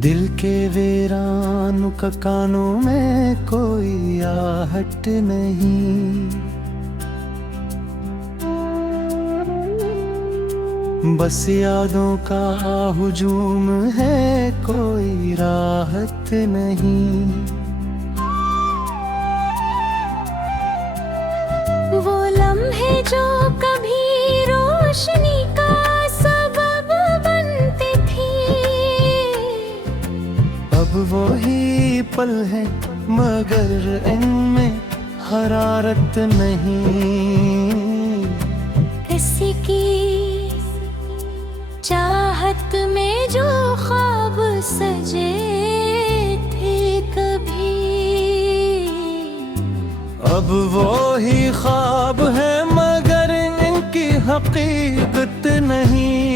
दिल के वीरान का कानों में कोई आहट नहीं, बस यादों का हुजूम है, कोई राहत नहीं। वो लम्हे जो कभी रोशनी का सबब बनते थे, अब वो ही पल है मगर इनमें हरारत नहीं। किसी की चाहत में जो ख्वाब सजे थे कभी, अब वो ही ख्वाब है मगर इनकी हकीकत नहीं।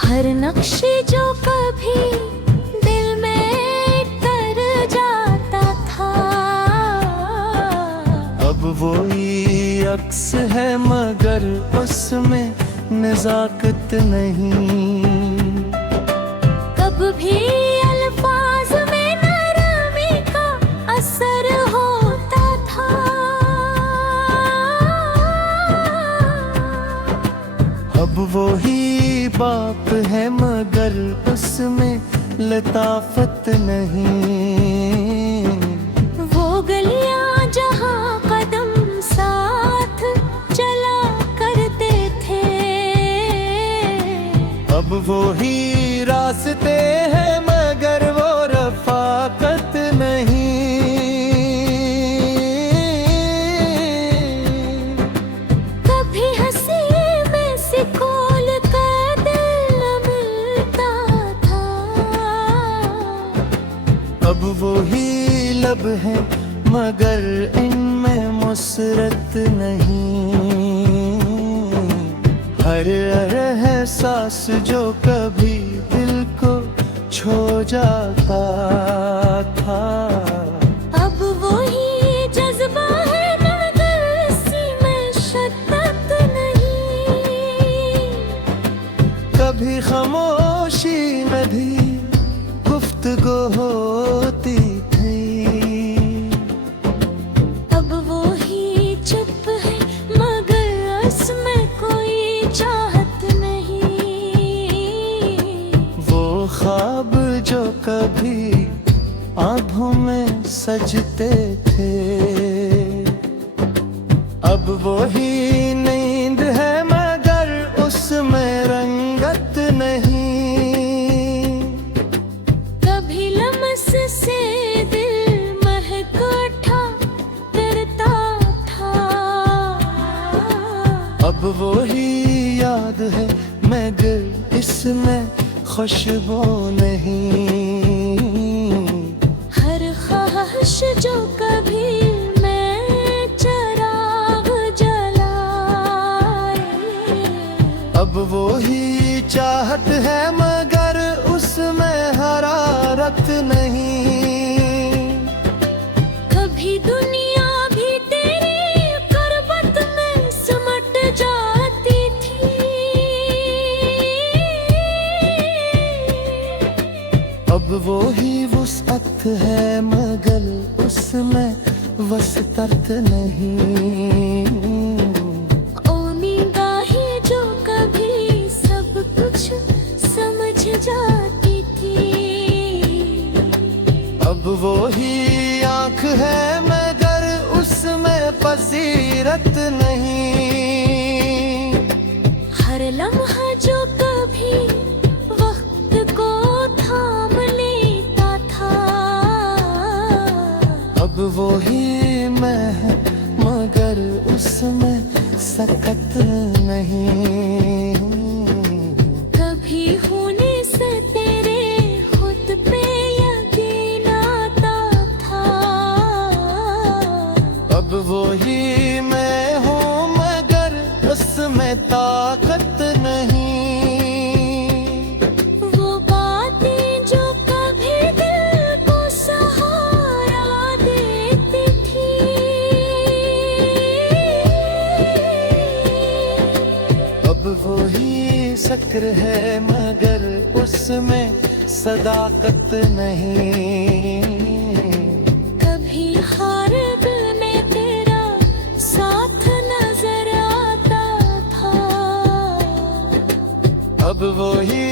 हर नक्शे जो कभी दिल में कर जाता था, अब वो ही अक्स है मगर उसमें नज़ाकत नहीं। कब भी अल्फाज में नरमी का असर होता था, अब वो ही बाप है मगर उसमें लताफत नहीं। वो गलियां जहां कदम साथ चला करते थे, अब वो ही रास्ते हैं मगर वो रफाकत नहीं। कभी हंसी में सिकोल का दिल मिलता था, अब वो ही लब है मगर इनमें मुसरत नहीं। हर एहसास जो कभी दिल को छू जाता था, अब वो ही जज्बा है मगर इसी में शिद्दत नहीं। कभी खामोशी में भी गुफ्तगू होती थी, अब वो ही चुप है मगर उसमें कोई चाहत नहीं। वो ख्वाब जो कभी आँखों में सजते थे, अब वो ही नींद है मगर उसमें रंगत नहीं। कभी लम्स से दिल महक उठा करता था, अब वो ही याद है मगर इसमें खुशबू नहीं। हर ख्वाहिश जो कभी मैं चिराग जलाए, अब वो ही चाहत है मगर उसमें हरारत नहीं। कभी दुनिया भी तेरी गुर्बत में सिमट जाती थी, अब वो ही वुसअत है मगर उसमें वसअत नहीं। ओ निगाहें जो कभी सब कुछ समझ जाती थी, अब वो ही आँख है मगर उसमें बसीरत नहीं। हर लम्हा जो कभी वक्त को थाम लेता था, अब वो ही मैं है मगर उसमें सकत नहीं। कभी होने से तेरे खुद पे यकीन आता था, अब वो ही मैं हूँ मगर उसमें ताकत नहीं। वो बातें जो कभी दिल को सहारा देती थी, अब वो ही शक्र है मगर उसमें सदाकत नहीं। कभी हर दिल में तेरा साथ नजर आता था, अब वही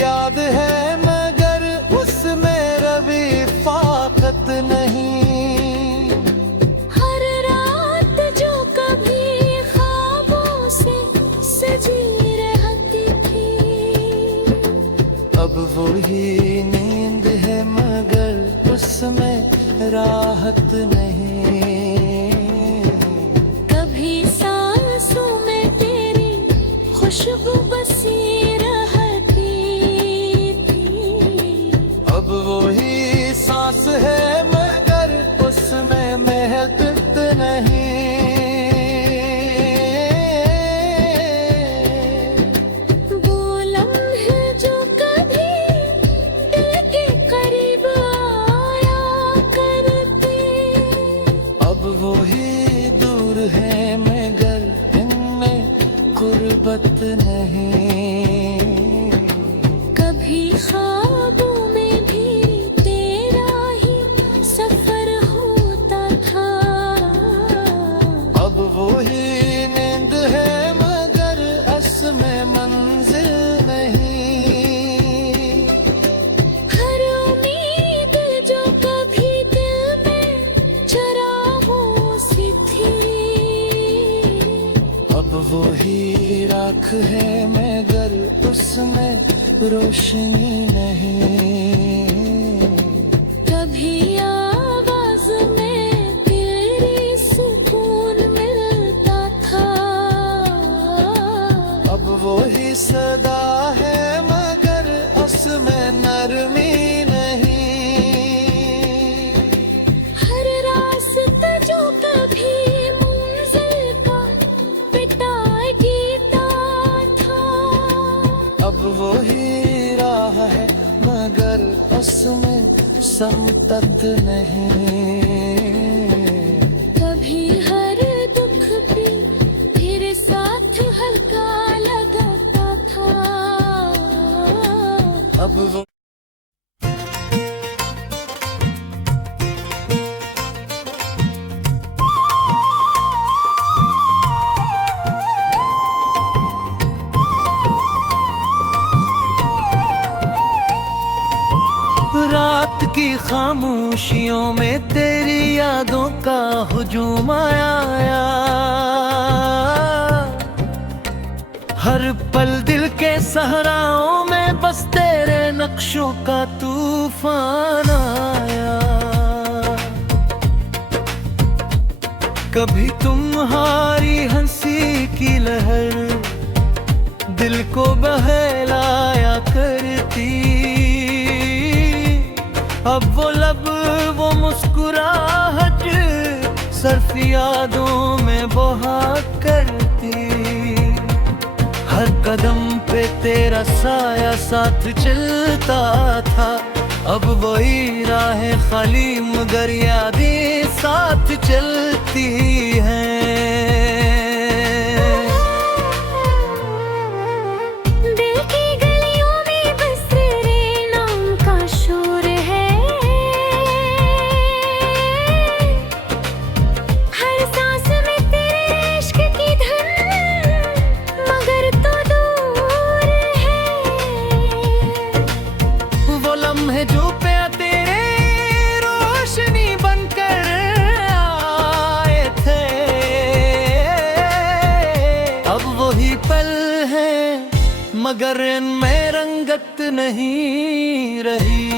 याद है मगर उसमें रवि फाकत नहीं। हर रात जो कभी ख्वाबों से सजी रहती थी, अब वही नींद है मगर उसमें राहत नहीं। कभी सांसों में तेरी खुशबू बसी रहती थी, अब वही सांस है मगर उसमें महकत नहीं। वो लम्हे जो कभी दिल के करीब आया करते, अब वही दूर है मगर इनमें गुर्बत नहीं। कभी ख्वाबों में भी तेरा ही सफर होता था, अब वही नींद है मगर असमें मंजिल नहीं। हर उम्मीद जो कभी दिल में चरागों सी थी, अब वही राख है मगर उसमें रोशनी नहीं। कभी आवाज में तेरी सुकून मिलता था, अब वही सदा है मगर उसमें नरमी नहीं। हर रास्ता जो कभी मंजिल का पिटा गीता था, अब वही राह है मगर उसमें समतत नहीं। कभी हर दुख भी तेरे साथ हल्का लगता था, अब वो रात की खामोशियों में तेरी यादों का हुजूम आया। हर पल दिल के सहराओं में बस तेरे नक्शों का तूफान आया। कभी तुम्हारी हंसी की लहर दिल को बहलाया करती, अब वो लब वो मुस्कुराहट सर्फ यादों में बहा करती। हर कदम पे तेरा साया साथ चलता था, अब वही राह खाली मगर यादें साथ चलती हैं। दिल की गलियों में बस तेरे नाम का शोर है, हर सांस में तेरे इश्क की धुन मगर तो दूर है। वो लम्हे जो पे तेरे रोशनी बनकर आए थे, अब वही पल है मगर इनमें रंगत नहीं रही।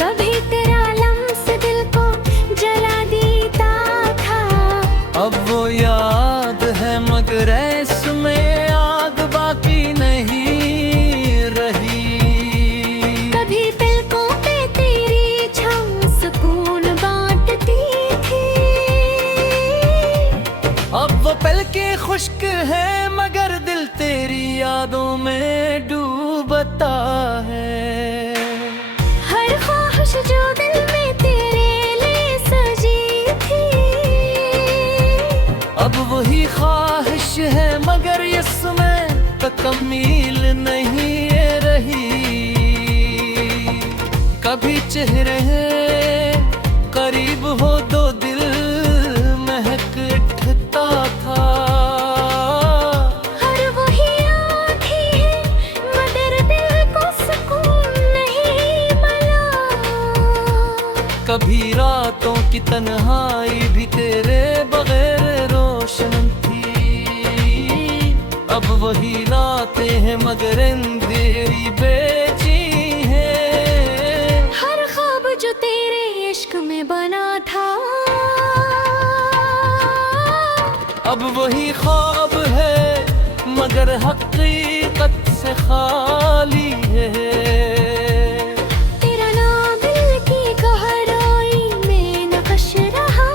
कभी तेरा लम्स दिल को जला देता था, अब वो याद है मगर इसमें आग बाकी नहीं रही। कभी पलकों पे तेरी छाँव सुकून बांटती थी, अब वो पल के खुश्क है मगर दिल तेरी यादों में डूबता है। हर ख्वाहिश जो दिल में तेरे लिए सजी थी, अब वही ख्वाहिश है मगर इसमें तकमील नहीं। कभी चेहरे हैं करीब हो दो दिल महक उठता था। हर वही आँखें हैं मगर दिल को सुकून नहीं मिला। कभी रातों की तन्हाई भी तेरे बगैर रोशन थी। अब वही रातें हैं मगर अंधेरी बेची है। हर ख्वाब जो तेरे इश्क में बना था अब वही ख्वाब है मगर हकीकत से खाली है। तेरा नाम दिल की गहराई में नक्श रहा।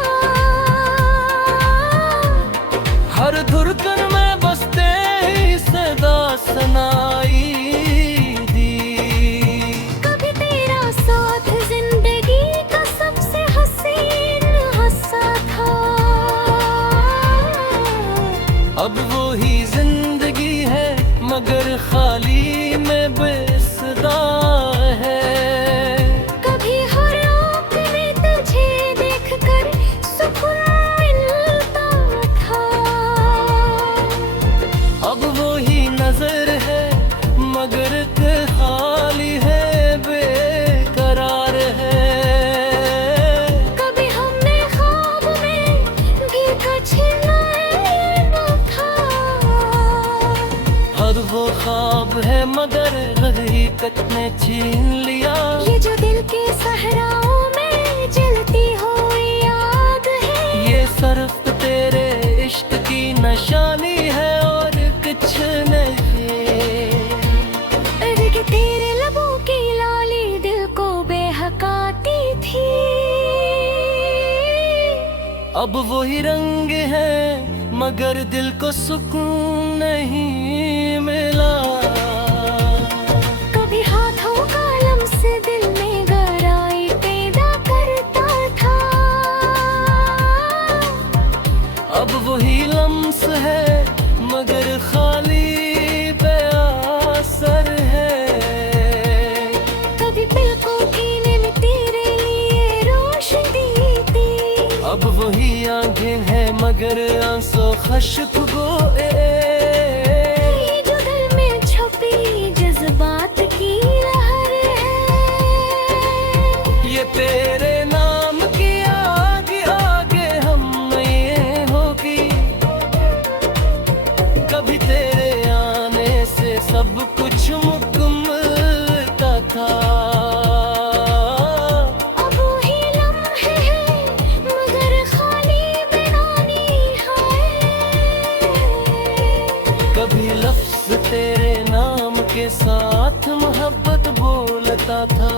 हर धुरकन में बस तेरी सदा सुनाई दी। कभी तेरा साथ जिंदगी का सबसे हसीन हिस्सा था। अब वो ही जिंदगी है मगर खाली में बेसदा है। कभी हर आँख में तुझे देखकर सुकून मिलता था। अब वो ही नजर है मगर खाली है बेकरार है। कभी हमने ख्वाब में भी कुछ नया था। हर वो ख्वाब है मगर हकीकत ने छीन लिया। ये जो दिल के सहराओं में जलती हुई याद है। ये सिर्फ तेरे इश्क की निशानी है और कुछ नहीं। अरे कि तेरे लबों की लाली दिल को बेहकाती थी। अब वही रंग है मगर दिल को सुकून नहीं मिला। कभी हाथों का लम्स दिल में गहराई पैदा करता था। अब वही लम्स है मगर खाली बेअसर है। कभी पलकों की नींद तेरे लिए रोशनी थी। अब वही आंखें हैं मगर आंसू खुशबू ये जो दिल में छुपी जज्बात की लहर है। ये तेरे नाम की आगे आगे हम नहीं होगी। कभी तेरे आने से सब कुछ मुकम्मल था। अब वही लम्हे हैं मगर खाली बेगानी है। कभी लफ्ज तेरे नाम के साथ मोहब्बत बोलता था।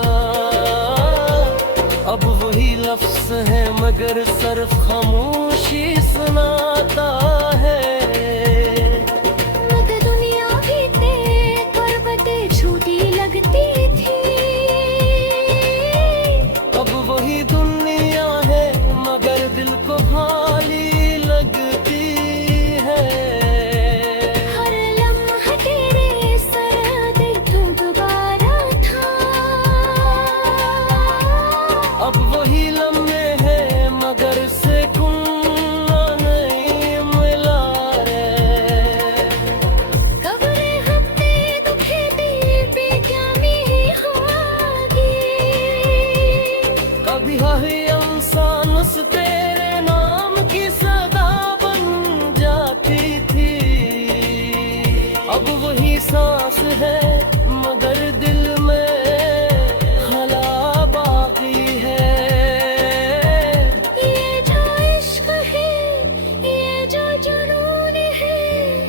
अब वही लफ्ज है मगर सिर्फ खामोशी सुनाता है। मगर दुनिया भी तेरे करवटें झूठी लगती थी। अब वही दुनिया है मगर दिल को खाली लगती है। हर लम्हा तेरे सरहद तू दोबारा था। अब वही लम्हे हैं मगर सुकून नहीं मिला रे। कब्रें हमने दुखे दी बेगानी होगी। कभी है इंसान उस तेरे नाम की सदा बन जाती थी। अब वही सांस है मगर दिल में खला बाकी है। ये जो इश्क है ये जो जुनून है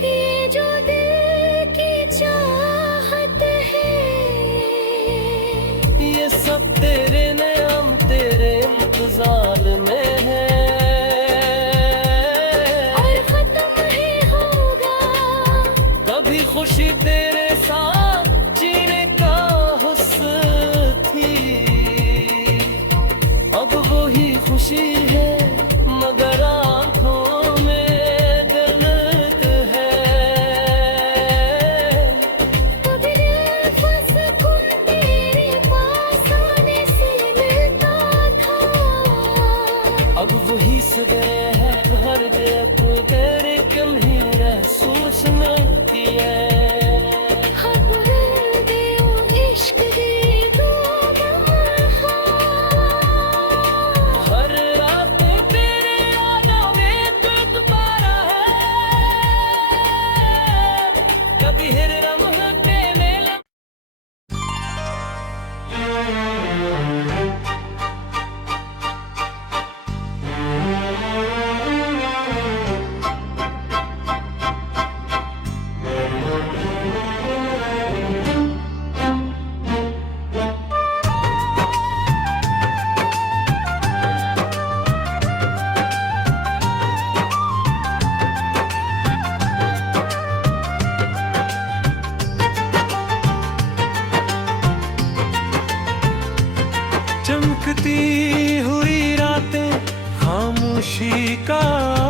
ये जो दिल की चाहत है। ये सब तेरे नाम तेरे इंतजार में है। और खत्म ही होगा। कभी खुशी तेरे साथ जीने का हुस्न थी। अब वही खुशी है मगर आंखों में दर्द है। कभी दिल फंस कुन तेरे पास आने चमकती हुई रातें, खामोशी का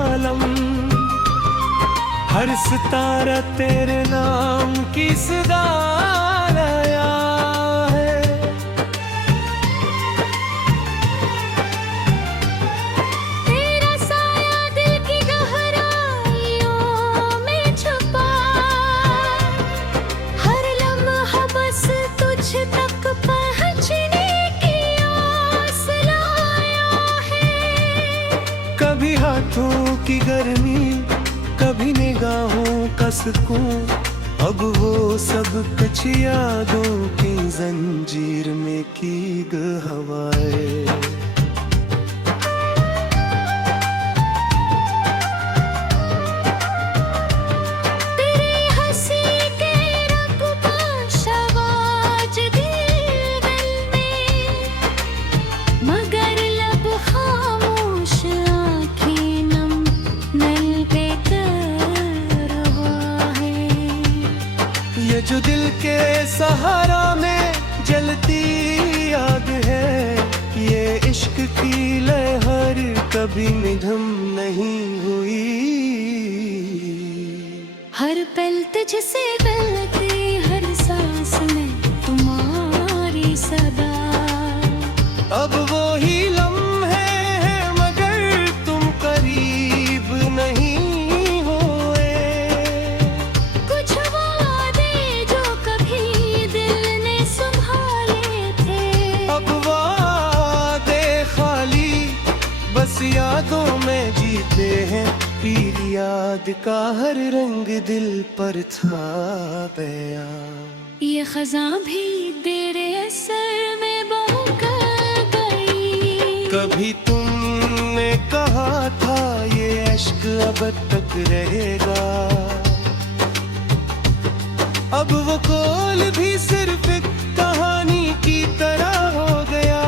आलम, हर सितारा तेरे नाम की सदा लाया है। तेरा साया दिल की गहराइयों में छुपा, हर लम्हा बस तुझ तक पहुँचने की आस लाया है। कभी हाथों की गर्मी, कभी निगाहों का सुकून, अब वो सब कुछ यादों की जंजीर में कीग हवाएं। तेरे हंसी के रंग बाशवाज दिल में, मगर लब खामोश, आँखें नम, नल पे रवा है। ये जो दिल के सहारा में जलती आग है, ये इश्क की लहर कभी निधम नहीं हुई। हर पल तुझसे बलती, हर सांस में तुम्हारी सदा। अब वो ही लम्हे हैं मगर तुम करीब नहीं हुए। कुछ वादे जो कभी दिल ने संभाले थे, अब वादे खाली बस यादों में जीते हैं। पीर याद का हर रंग दिल पर था बयां। ये खज़ां भी तेरे असर में बहक गई। कभी तुमने कहा था ये अश्क अब तक रहेगा, अब वो कौल भी सिर्फ एक कहानी की तरह हो गया।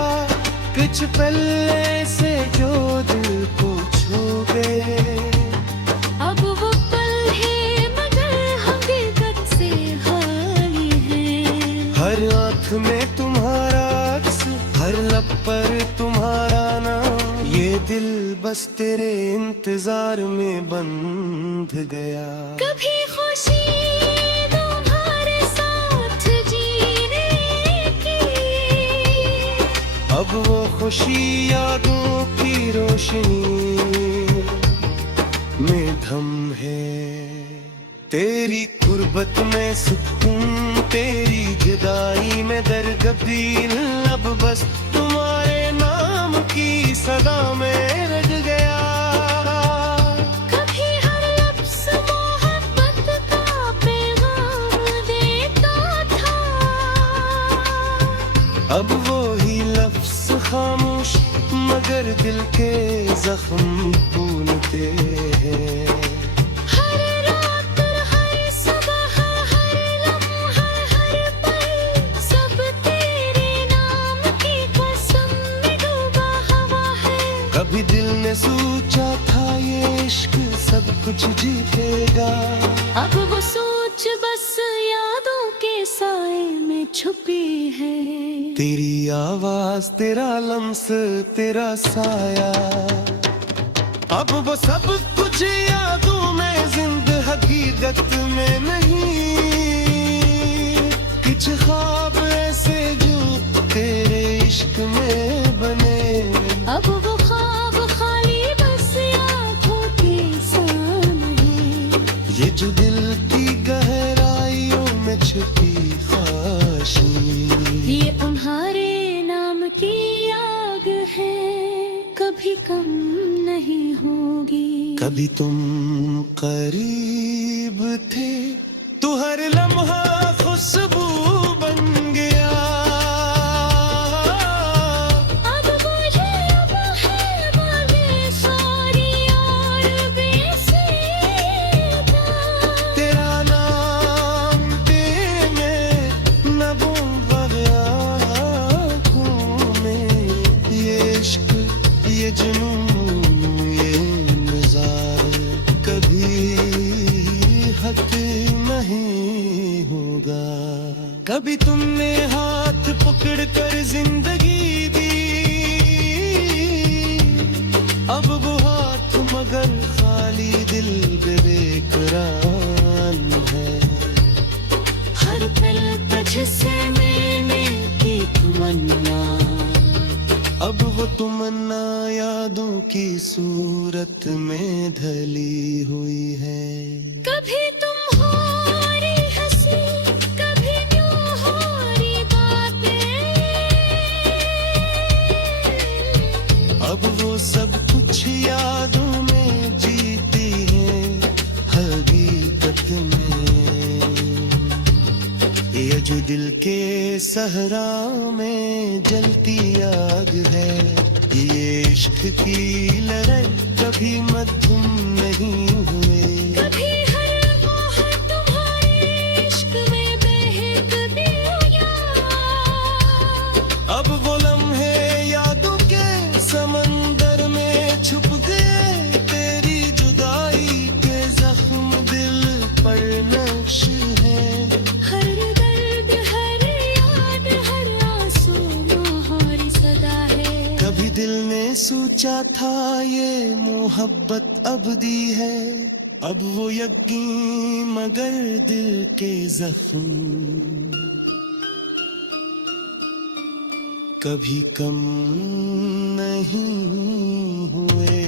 कुछ पल ऐसे जो दिल को छू गए, अब वो पल है मगर हकीकत से खाली है। हर आँख में तुम्हारा अक्स, हर लब पर तुम्हारा नाम, ये दिल बस तेरे इंतजार में बंध गया। कभी खुशी तुम्हारे साथ जीने की, अब वो खुशी यादों की रोशनी में धम है। तेरी गुर्बत में सुकून, तेरी जुदाई में दर्द-भी, अब बस तुम्हारे नाम की सदा में रज गया। कभी हर लफ्ज़ मोहब्बत का पैगाम देता था, अब वो ही लफ्ज़ खामोश मगर दिल के जख्म भूलते हैं। हर रात और हर सुबह, हर लम्हा, हर पल, सब तेरे नाम की कसम में डूबा हवा है। कभी दिल ने सोचा था ये इश्क सब कुछ जीतेगा, अब वो सोच बस यादों के साए में छुपी है। तेरी आवाज, तेरा लम्स, तेरा साया, अब वो सब कुछ यादों में जिंदा, हकीकत में नहीं। कुछ ख्वाब ऐसे जो तेरे इश्क में बने, अब वो ख्वाब खाली बस आँखों के सामने। ये जो दिल की गहराइयों में छुपी ख्वाहिश, ये तुम्हारे नाम की आग है, कभी कम नहीं होगी। कभी तुम करीब थे, तू हर लम्हा खुशबू बन गया। ने हाथ पकड़ कर जिंदगी दी, अब वो हाथ मगर खाली दिल बेकरार है। हर पल तुझसे मैंने की तमन्ना, अब वो तमन्ना यादों की सूरत में ढली हुई है। कभी तुम हो री हंसी, कभी यूं हो री बातें, अब वो सब कुछ यादों में जीती है हकीकत में। ये जो दिल के सहरा में जलती आग है, ये इश्क की लहर कभी मद्धुम नहीं हुए। कभी हर मोह तुम्हारे इश्क में बहकती हुआ, अब वो लम्हे यादों के समंदर में छुप गए, तेरी जुदाई के जख्म दिल पर नक्श है। हर दर्द हर याद हर आंसू मोहरी सदा है। कभी दिल ने सोचा था ये मोहब्बत अबदी है, अब वो यकीन मगर दिल के जख्म कभी कम नहीं हुए।